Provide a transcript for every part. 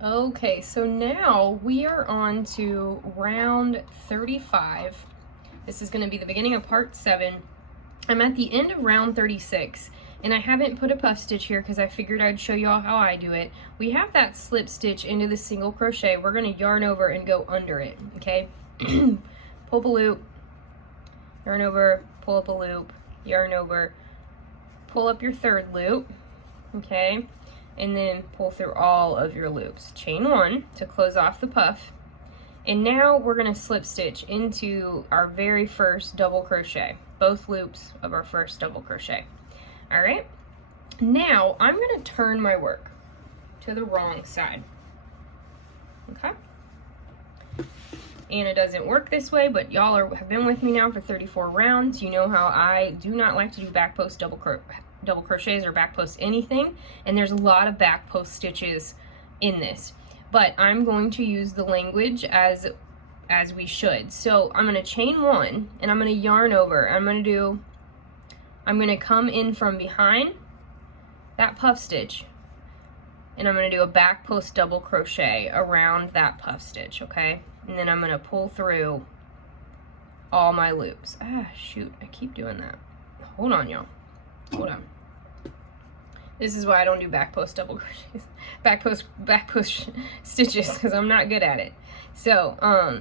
Okay, so now we are on to round 35. This is going to be the beginning of part 7. I'm at the end of round 36, and I haven't put a puff stitch here because I figured I'd show you all how I do it. We have that slip stitch into the single crochet. We're going to yarn over and go under it, okay? Pull up a loop, yarn over, pull up a loop, yarn over, pull up your third loop, okay? And then pull through all of your loops. Chain 1 to close off the puff. And now we're going to slip stitch into our very first double crochet, both loops of our first double crochet. All right, now I'm going to turn my work to the wrong side. Okay, and it doesn't work this way, but y'all have been with me now for 34 rounds. You know how I do not like to do back post double crochets or back post anything, and there's a lot of back post stitches in this, but I'm going to use the language as we should. So I'm going to chain 1 and I'm going to yarn over. I'm going to come in from behind that puff stitch, and I'm going to do a back post double crochet around that puff stitch, okay? And then I'm going to pull through all my loops. Ah, shoot, I keep doing that. Hold on, y'all. Hold on. This is why I don't do back post double crochets, back post stitches, because I'm not good at it. So,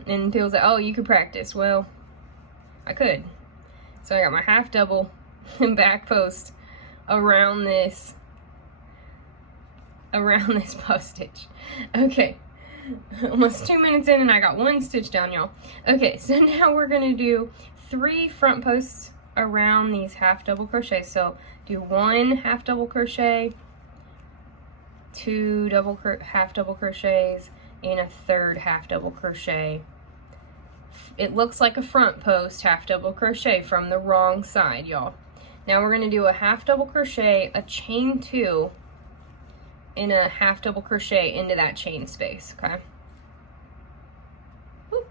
and people say, oh, you could practice. Well, I could. So I got my half double and back post around this puff stitch. Okay, almost 2 minutes in and I got 1 stitch down, y'all. Okay, so now we're gonna do 3 front posts around these half double crochets. So do 1 half double crochet, 2 half double crochets, and a 3rd half double crochet. It looks like a front post half double crochet from the wrong side, y'all. Now we're going to do a half double crochet, a chain 2, and a half double crochet into that chain space, okay? Woo.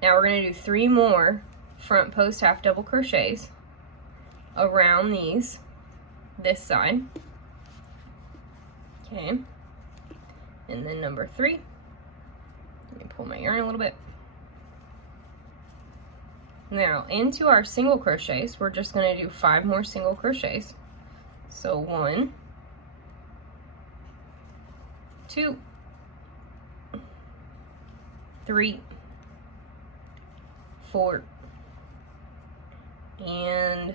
Now we're going to do 3 more front post half double crochets around this side, okay? And then number 3, let me pull my yarn a little bit. Now into our single crochets, we're just going to do 5 more single crochets. So 1, 2, 3, 4, and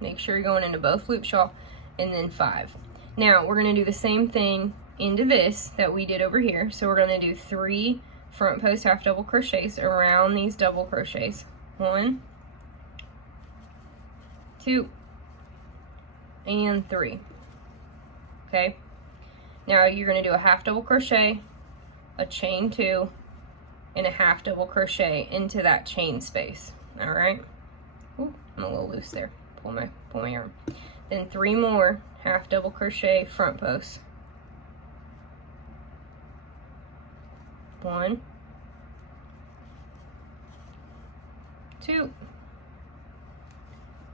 make sure you're going into both loops, y'all, and then 5. Now we're going to do the same thing into this that we did over here. So we're going to do 3 front post half double crochets around these double crochets. 1, 2, and 3. Okay, now you're going to do a half double crochet, a chain 2, and a half double crochet into that chain space. All right. Ooh, I'm a little loose there. Pull my yarn. Then 3 more half double crochet front posts. 1, 2,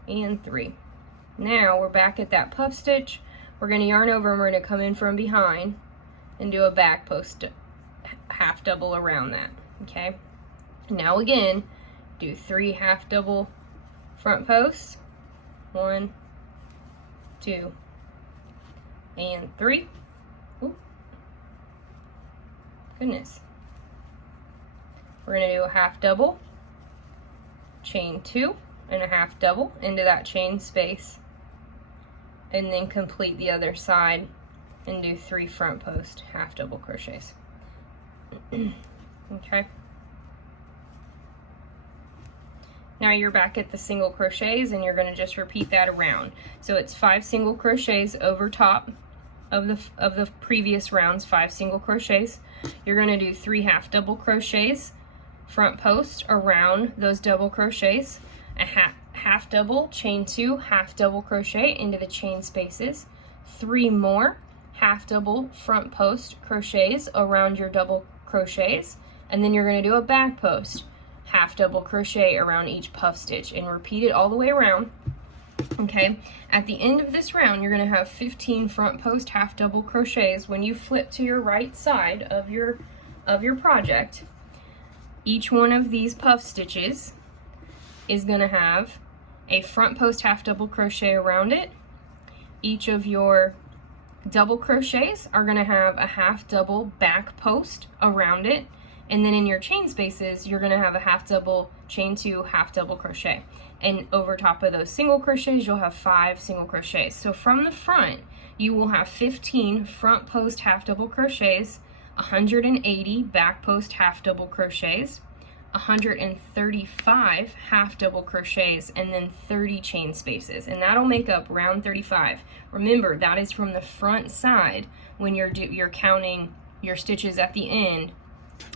and 3. Now we're back at that puff stitch. We're going to yarn over and we're going to come in from behind and do a back post half double around that, okay? Now again, do 3 half double front posts. 1, 2, and 3. Ooh. Goodness. We're going to do a half double, chain 2, and a half double into that chain space, and then complete the other side and do 3 front post half double crochets. Okay. Now you're back at the single crochets and you're going to just repeat that around. So it's 5 single crochets over top of the previous rounds, 5 single crochets. You're going to do 3 half double crochets front post around those double crochets, a half double, chain 2, half double crochet into the chain spaces, 3 more half double front post crochets around your double crochets, and then you're going to do a back post half double crochet around each puff stitch and repeat it all the way around. Okay, at the end of this round, you're going to have 15 front post half double crochets. When you flip to your right side of your project, each one of these puff stitches is going to have a front post half double crochet around it. Each of your double crochets are going to have a half double back post around it, and then in your chain spaces you're going to have a half double chain 2 half double crochet, and over top of those single crochets you'll have 5 single crochets. So from the front you will have 15 front post half double crochets, 180 back post half double crochets, 135 half double crochets, and then 30 chain spaces, and that'll make up round 35. Remember, that is from the front side when you're counting your stitches at the end,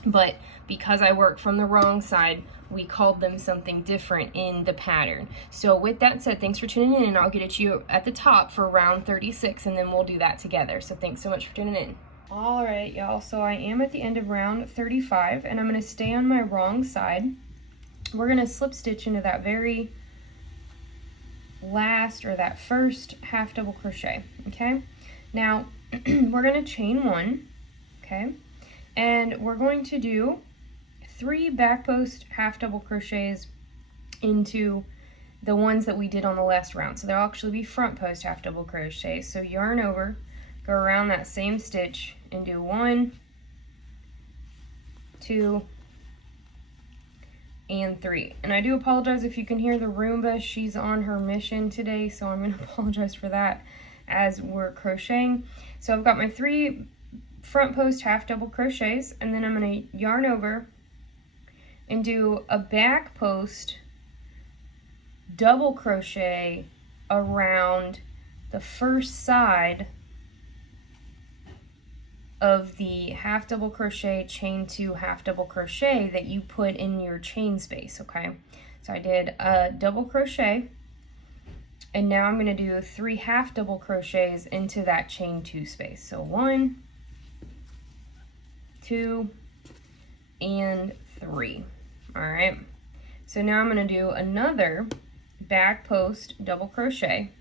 but because I work from the wrong side, we called them something different in the pattern. So with that said, thanks for tuning in, and I'll get at you at the top for round 36, and then we'll do that together. So thanks so much for tuning in. All right, y'all, so I am at the end of round 35, and I'm going to stay on my wrong side. We're going to slip stitch into that very last, or that first half double crochet, okay? Now, we're going to chain 1, okay? And we're going to do 3 back post half double crochets into the ones that we did on the last round. So there'll actually be front post half double crochets. So yarn over, go around that same stitch and do 1, 2, and 3. And I do apologize if you can hear the Roomba. She's on her mission today, so I'm going to apologize for that as we're crocheting. So I've got my 3 front post half double crochets, and then I'm going to yarn over and do a back post double crochet around the first side of the half double crochet chain 2 half double crochet that you put in your chain space, okay? So I did a double crochet, and now I'm going to do 3 half double crochets into that chain 2 space. So 1, 2, and 3. All right, so now I'm going to do another back post double crochet.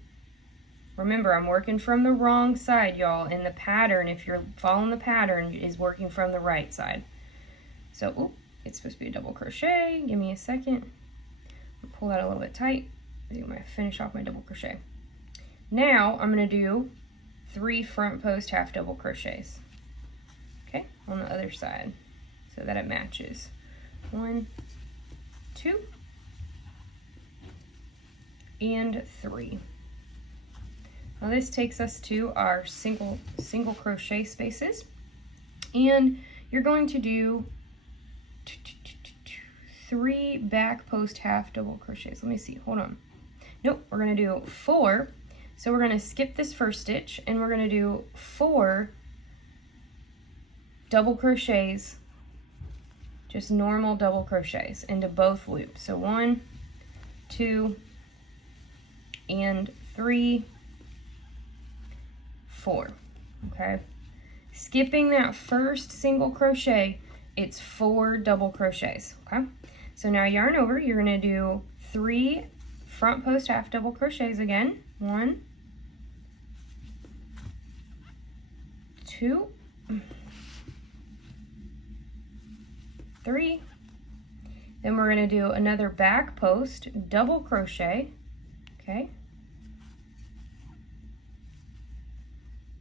Remember, I'm working from the wrong side, y'all, and the pattern, if you're following the pattern, is working from the right side. So, ooh, it's supposed to be a double crochet. Give me a second. I'll pull that a little bit tight. I'm going to finish off my double crochet. Now, I'm going to do 3 front post half double crochets, okay, on the other side, so that it matches. 1, 2, and 3. Now this takes us to our single crochet spaces, and you're going to do 3 back post half double crochets. Let me see, hold on. Nope, we're going to do 4. So we're going to skip this first stitch, and we're going to do 4 double crochets, just normal double crochets into both loops. So 1, 2, and 3, 4, okay? Skipping that first single crochet, it's 4 double crochets, okay? So now yarn over, you're gonna do 3 front post half double crochets again. 1, 2, 3. Then we're gonna do another back post double crochet, okay?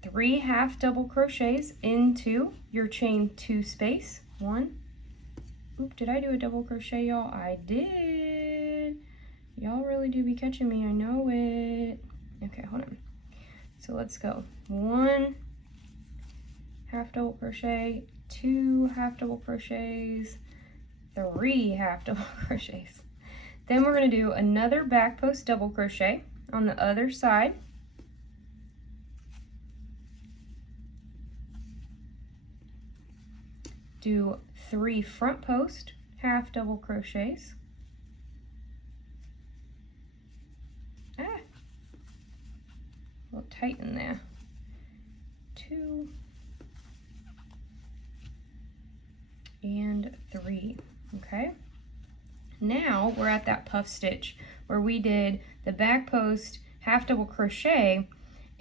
3 half double crochets into your chain 2 space. 1. Oop, did I do a double crochet, y'all? I did. Y'all really do be catching me, I know it. Okay, hold on. So let's go. 1 half double crochet, 2 half double crochets, 3 half double crochets. Then we're going to do another back post double crochet on the other side. Do 3 front post half double crochets. A little tight in there. 2 and 3. Okay. Now we're at that puff stitch where we did the back post half double crochet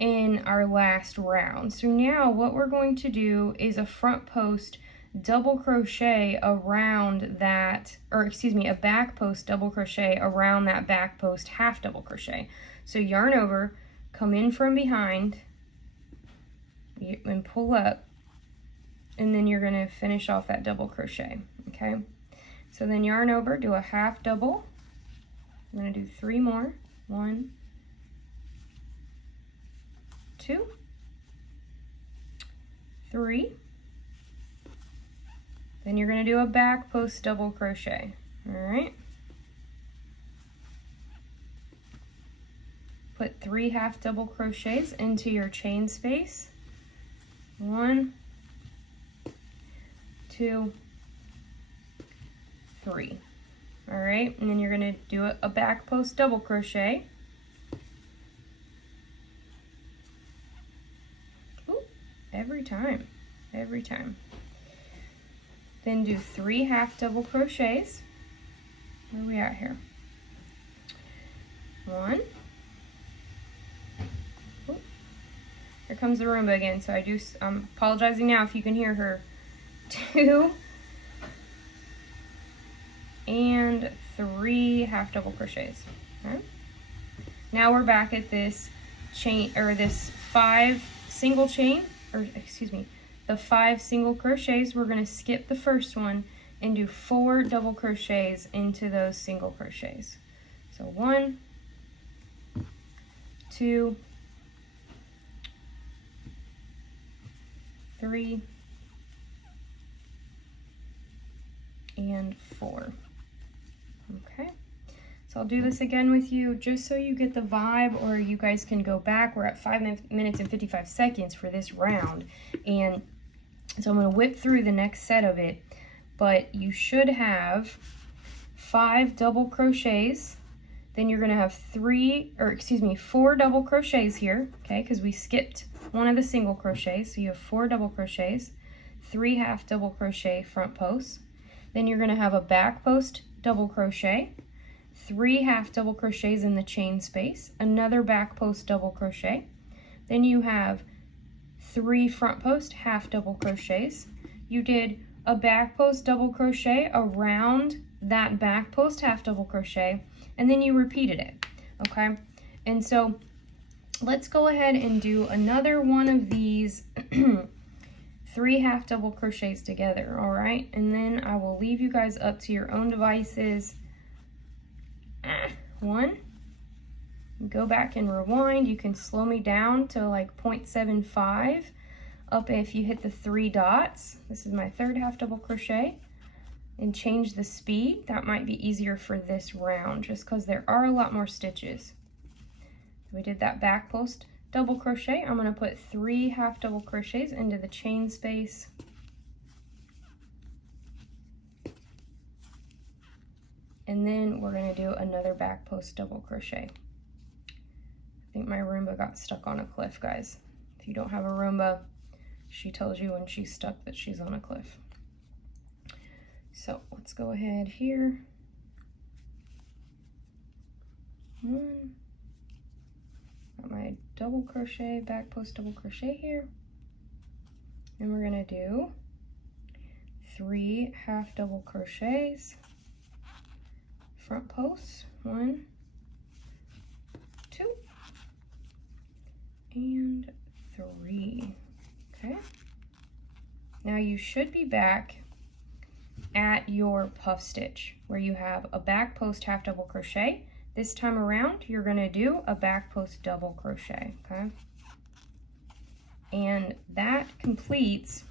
in our last round. So now what we're going to do is a front post double crochet around that, or excuse me, a back post double crochet around that back post half double crochet. So yarn over, come in from behind and pull up, and then you're going to finish off that double crochet. Okay, so then yarn over, do a half double. I'm going to do 3 more. 1, 2, 3. Then you're going to do a back post double crochet. All right. Put 3 half double crochets into your chain space. 1, 2, 3. All right, and then you're going to do a back post double crochet. Ooh, every time. Then do 3 half double crochets. Where are we at here? 1. Ooh. Here comes the Roomba again, so I'm apologizing now if you can hear her. 2 and 3 half double crochets. Okay. Now we're back at this chain, or this 5 single chain, or excuse me, the 5 single crochets. We're going to skip the first one and do 4 double crochets into those single crochets. So 1, 2, 3, and 4. Okay, so I'll do this again with you just so you get the vibe, or you guys can go back. We're at 5 minutes and 55 seconds for this round, and so I'm going to whip through the next set of it, but you should have 5 double crochets. Then you're going to have 4 double crochets here, okay, because we skipped one of the single crochets, so you have 4 double crochets, 3 half double crochet front posts. Then you're going to have a back post double crochet, 3 half double crochets in the chain space, another back post double crochet. Then you have 3 front post half double crochets. You did a back post double crochet around that back post half double crochet, and then you repeated it. Okay, and so let's go ahead and do another one of these 3 half double crochets together. All right, and then I will leave you guys up to your own devices. 1, go back and rewind. You can slow me down to like 0.75 up if you hit the 3 dots. This is my 3rd half double crochet, and change the speed. That might be easier for this round just because there are a lot more stitches. We did that back post double crochet. I'm going to put 3 half double crochets into the chain space. And then we're going to do another back post double crochet. I think my Roomba got stuck on a cliff, guys. If you don't have a Roomba, she tells you when she's stuck that she's on a cliff. So let's go ahead here. 1. Got my double crochet, back post double crochet here. And we're going to do 3 half double crochets, front posts, 1, 2, and 3. Okay. Now you should be back at your puff stitch where you have a back post half double crochet. This time around, you're going to do a back post double crochet, okay? And that completes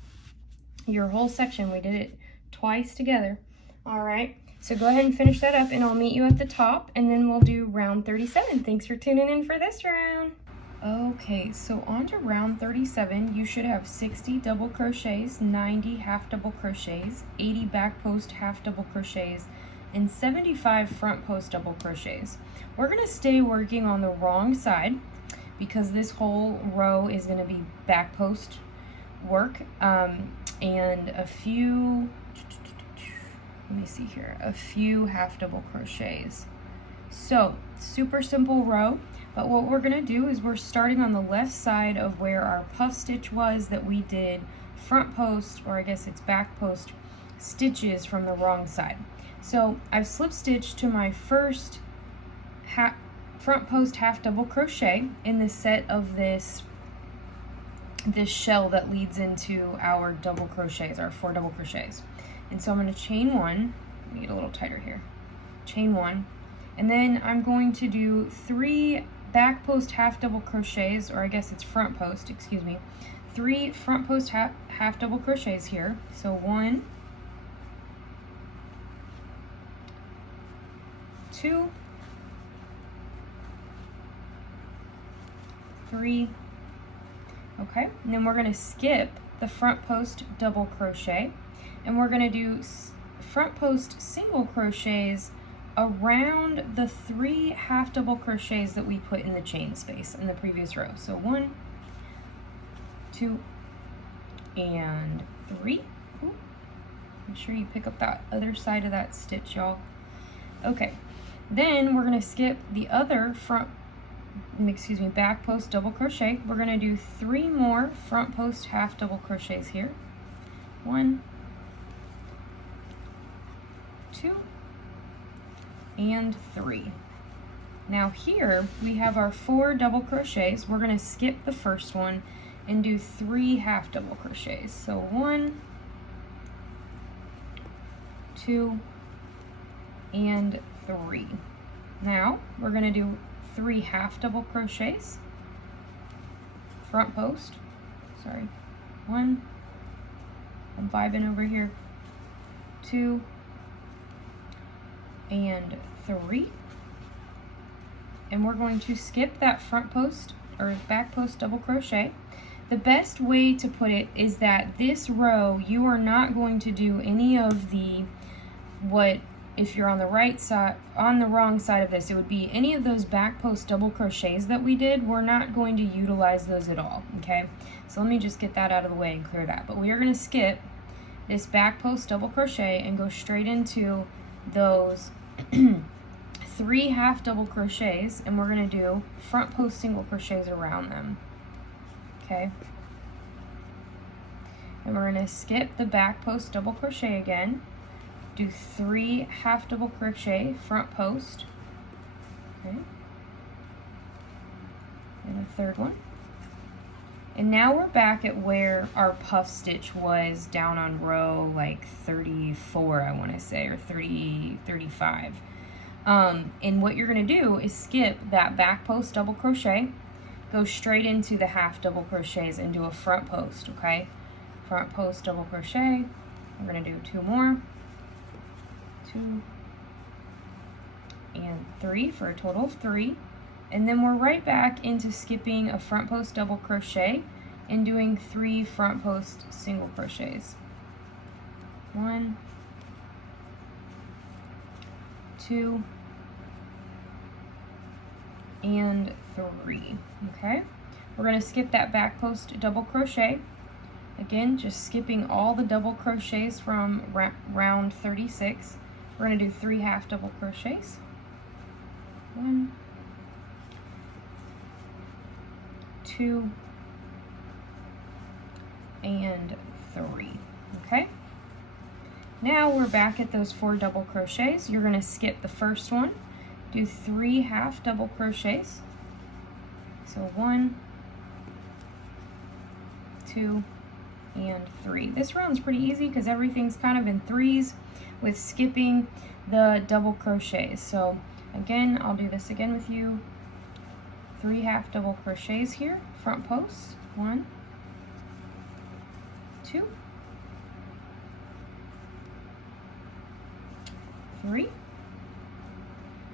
your whole section. We did it twice together. All right, so go ahead and finish that up, and I'll meet you at the top, and then we'll do round 37. Thanks for tuning in for this round. Okay, so on to round 37. You should have 60 double crochets, 90 half double crochets, 80 back post half double crochets, and 75 front post double crochets. We're going to stay working on the wrong side because this whole row is going to be back post work, and a few, let me see here, a few half double crochets. So super simple row. But what we're gonna do is we're starting on the left side of where our puff stitch was that we did front post, or I guess it's back post stitches from the wrong side. So I've slip stitched to my first front post half double crochet in the set of this shell that leads into our double crochets, our 4 double crochets. And so I'm going to chain 1, let me get a little tighter here, chain 1, and then I'm going to do 3 back post half double crochets, or I guess it's front post, excuse me, 3 front post half double crochets here. So 1, 2, 3, okay, and then we're going to skip the front post double crochet, and we're going to do front post single crochets around the 3 half double crochets that we put in the chain space in the previous row. So 1, 2, and 3. Ooh, make sure you pick up that other side of that stitch, y'all. Okay, then we're going to skip the other back post double crochet. We're going to do 3 more front post half double crochets here. 1, 2, and 3. Now here we have our 4 double crochets. We're going to skip the first one and do 3 half double crochets. So 1, 2, and 3. Now we're going to do 3 half double crochets, front post, sorry, 1, I'm vibing over here, 2, and 3, and we're going to skip that front post or back post double crochet. The best way to put it is that this row you are not going to do any of the, if you're on the right side, on the wrong side of this, it would be any of those back post double crochets that we did. We're not going to utilize those at all, okay? So let me just get that out of the way and clear that. But we are going to skip this back post double crochet and go straight into those 3 half double crochets, and we're going to do front post single crochets around them, okay? And we're going to skip the back post double crochet again, do 3 half double crochet front post, okay, and a third one. And now we're back at where our puff stitch was down on row like 34, I want to say, or 35. And what you're going to do is skip that back post double crochet, go straight into the half double crochets and do a front post, okay? Front post double crochet, we're going to do 2 more. 2 and 3 for a total of 3, and then we're right back into skipping a front post double crochet and doing 3 front post single crochets. 1, 2, and 3. Okay, we're going to skip that back post double crochet. Again, just skipping all the double crochets from round 36. We're going to do 3 half double crochets. 1, 2, and 3. Okay. Now we're back at those 4 double crochets. You're going to skip the first one, do 3 half double crochets. So 1, 2, and 3. This round's pretty easy because everything's kind of in threes with skipping the double crochets. So again, I'll do this again with you. 3 half double crochets here, front posts. 1, 2, 3.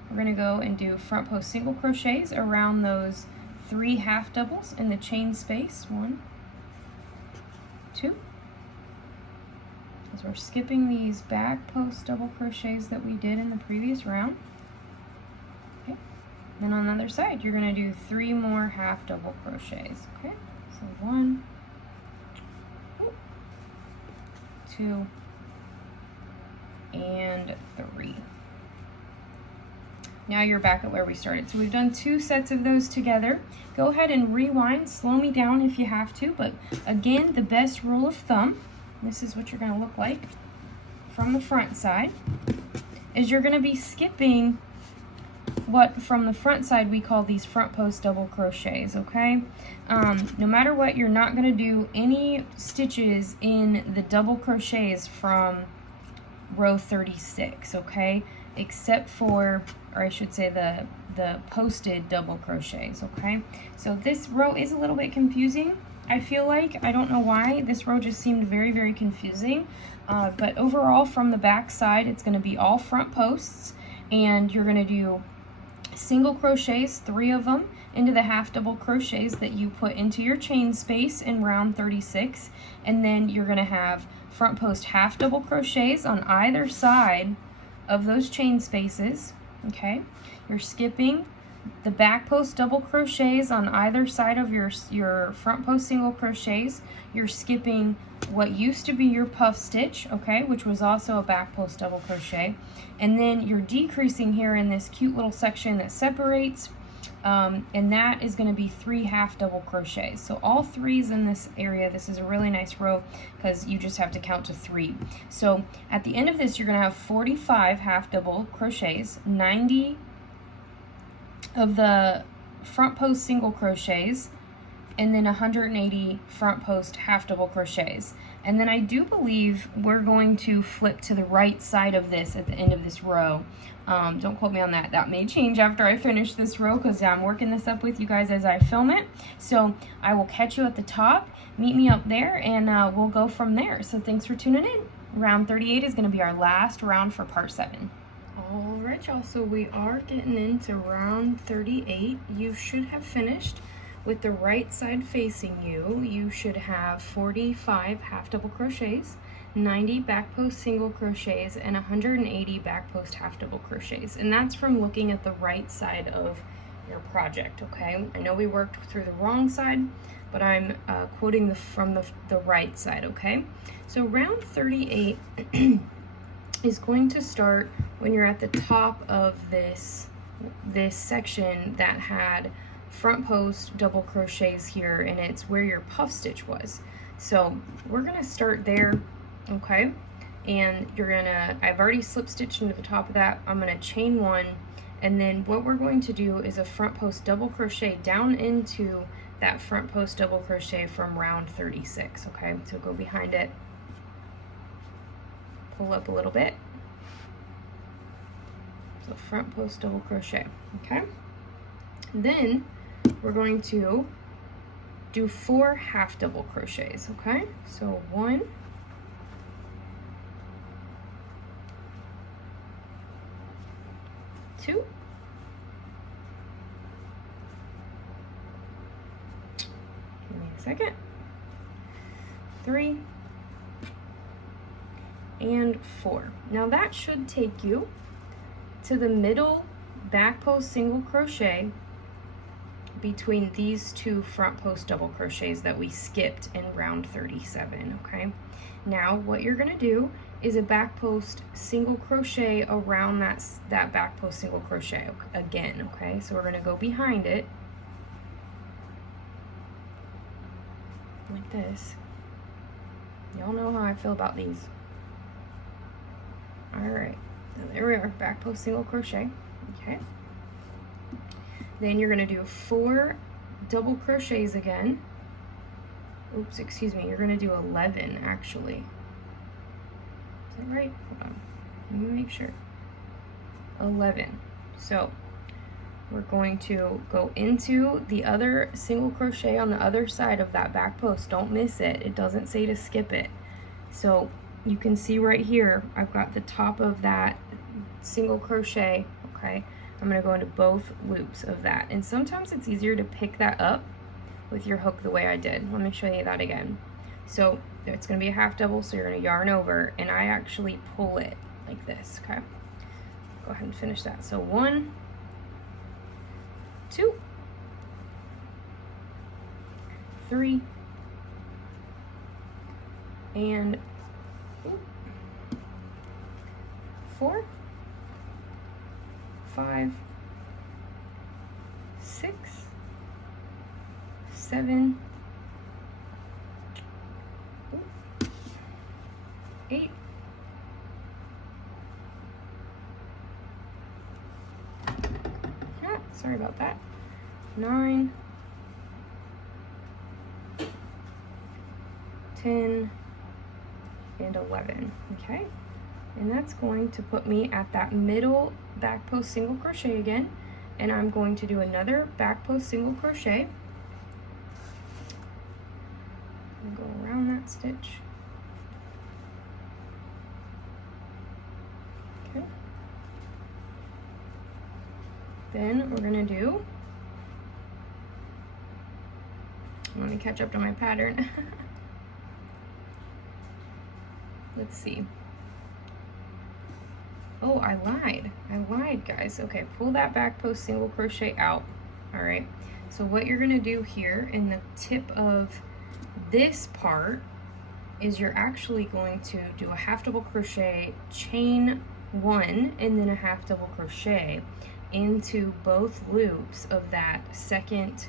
We're going to go and do front post single crochets around those 3 half doubles in the chain space. 1, 2. As we're skipping these back post double crochets that we did in the previous round. Okay. Then on the other side, you're going to do 3 more half double crochets. Okay. So 1, 2, and 3. Now you're back at where we started. So we've done 2 sets of those together. Go ahead and rewind, slow me down if you have to, but again, the best rule of thumb, this is what you're going to look like from the front side, is you're going to be skipping what from the front side we call these front post double crochets, okay? No matter what, you're not going to do any stitches in the double crochets from row 36, okay? Except for, or I should say the posted double crochets, okay? So this row is a little bit confusing, I feel like. I don't know why. This row just seemed very, very confusing. But overall, from the back side, it's going to be all front posts, and you're going to do single crochets, 3 of them, into the half double crochets that you put into your chain space in round 36, and then you're going to have front post half double crochets on either side of those chain spaces, okay? You're skipping the back post double crochets on either side of your front post single crochets. You're skipping what used to be your puff stitch, okay, which was also a back post double crochet, and then you're decreasing here in this cute little section that separates, and that is going to be 3 half double crochets. So all 3s in this area. This is a really nice row because you just have to count to 3. So at the end of this, you're going to have 45 half double crochets, 90 of the front post single crochets, and then 180 front post half double crochets. And then I do believe we're going to flip to the right side of this at the end of this row. Don't quote me on that. That may change after I finish this row because I'm working this up with you guys as I film it. So I will catch you at the top. Meet me up there, and we'll go from there. So thanks for tuning in. Round 38 is going to be our last round for part 7. Alright, y'all, so we are getting into round 38. You should have finished with the right side facing you. You should have 45 half double crochets, 90 back post single crochets, and 180 back post half double crochets. And that's from looking at the right side of your project, okay? I know we worked through the wrong side, but I'm quoting from the right side, okay? So round 38 is going to start when you're at the top of this section that had front post double crochets here, and it's where your puff stitch was. So we're gonna start there, okay? And you're gonna, I've already slip stitched into the top of that. I'm gonna chain 1, and then what we're going to do is a front post double crochet down into that front post double crochet from round 36, okay? So go behind it, pull up a little bit. So front post double crochet, okay? Then we're going to do 4 half double crochets, okay? So 1, 2, give me a second, 3, and 4. Now that should take you to the middle back post single crochet between these 2 front post double crochets that we skipped in round 37, okay? Now what you're gonna do is a back post single crochet around that back post single crochet again, okay? So we're gonna go behind it like this. Y'all know how I feel about these. All right, so there we are, back post single crochet, okay? Then you're gonna do 4 double crochets again. Oops, excuse me, you're gonna do 11 actually. Is that right? Hold on, let me make sure. 11. So we're going to go into the other single crochet on the other side of that back post. Don't miss it. It doesn't say to skip it. So you can see right here, I've got the top of that single crochet, okay? I'm gonna go into both loops of that. And sometimes it's easier to pick that up with your hook the way I did. Let me show you that again. So it's gonna be a half double, so you're gonna yarn over, and I actually pull it like this, okay? Go ahead and finish that. So 1, 2, 3, and 4, 5, 6, 7, 8, 9, 10, and 11. Okay, and that's going to put me at that middle back post single crochet again, and I'm going to do another back post single crochet and go around that stitch. Okay, then we're going to do, let me catch up to my pattern. Let's see. Oh, I lied, guys. Okay, pull that back post single crochet out. All right, so what you're gonna do here in the tip of this part is you're actually going to do a half double crochet, chain 1, and then a half double crochet into both loops of that second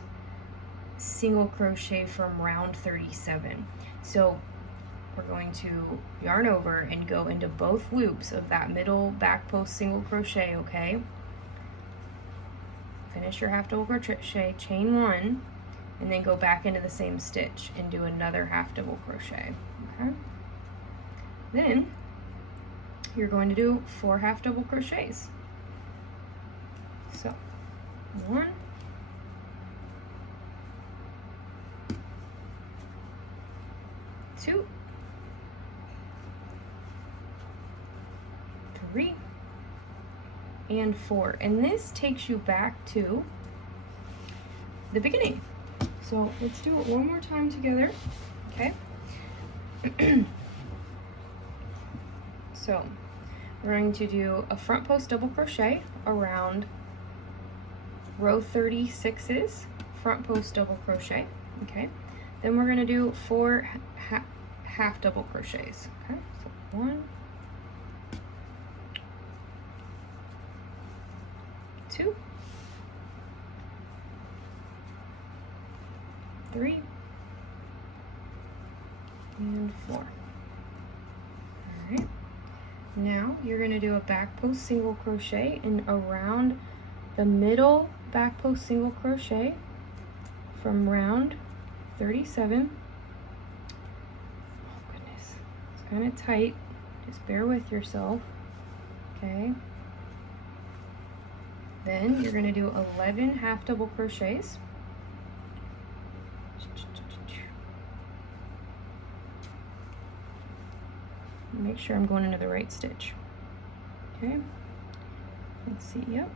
single crochet from round 37. So we're going to yarn over and go into both loops of that middle back post single crochet. Okay, finish your half double crochet, chain 1, and then go back into the same stitch and do another half double crochet. Okay, then you're going to do 4 half double crochets. So 1, 2, 3, and 4, and this takes you back to the beginning. So let's do it one more time together. Okay. So we're going to do a front post double crochet around row 36's front post double crochet. Okay, then we're going to do 4 half double crochets. Okay, so 1, 2, 3, and 4. All right, now you're going to do a back post single crochet and around the middle back post single crochet from round 37. Oh goodness, it's kind of tight, just bear with yourself. Okay, then you're going to do 11 half double crochets. Make sure I'm going into the right stitch. Okay, let's see, yep.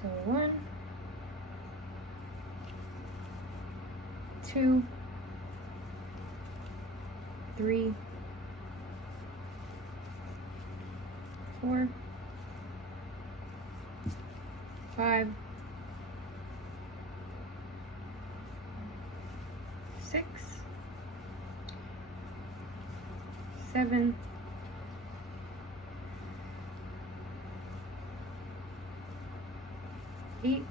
So 1, 2, 3, 4, 5, 6, 7, 8,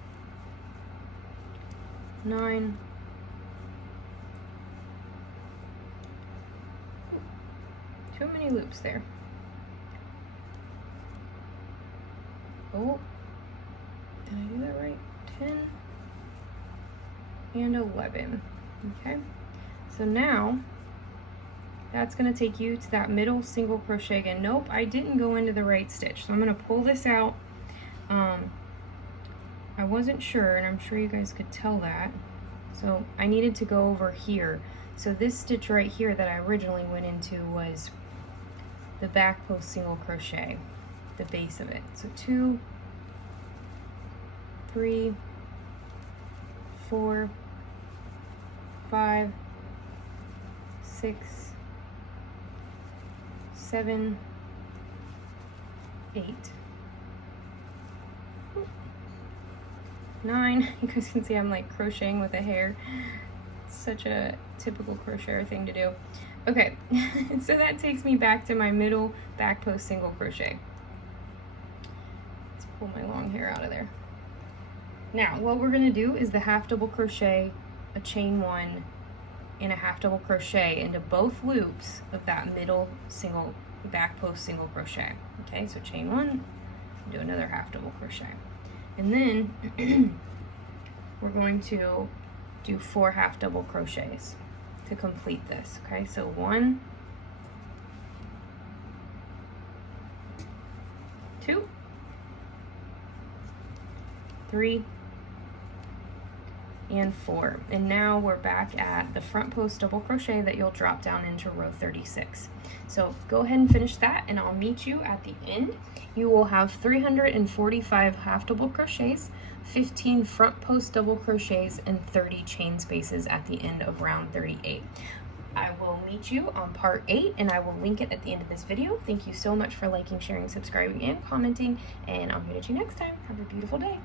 9, too many loops there. Oh, did I do that right? 10 and 11. Okay, so now that's going to take you to that middle single crochet again. Nope, I didn't go into the right stitch, so I'm going to pull this out. I wasn't sure, and I'm sure you guys could tell that, so I needed to go over here. So this stitch right here that I originally went into was the back post single crochet, the base of it. So 2, 3, 4, 5, 6, 7, 8, 9. You guys can see I'm like crocheting with a hair. Such a typical crocheter thing to do. Okay, so that takes me back to my middle back post single crochet. pull my long hair out of there. Now what we're going to do is the half double crochet, a chain 1, and a half double crochet into both loops of that middle single back post single crochet. Okay, so chain 1, do another half double crochet, and then we're going to do 4 half double crochets to complete this. Okay, so 1, 2, 3, and 4. And now we're back at the front post double crochet that you'll drop down into row 36. So go ahead and finish that, and I'll meet you at the end. You will have 345 half double crochets, 15 front post double crochets, and 30 chain spaces at the end of round 38. I will meet you on part 8, and I will link it at the end of this video. Thank you so much for liking, sharing, subscribing, and commenting, and I'll meet you next time. Have a beautiful day.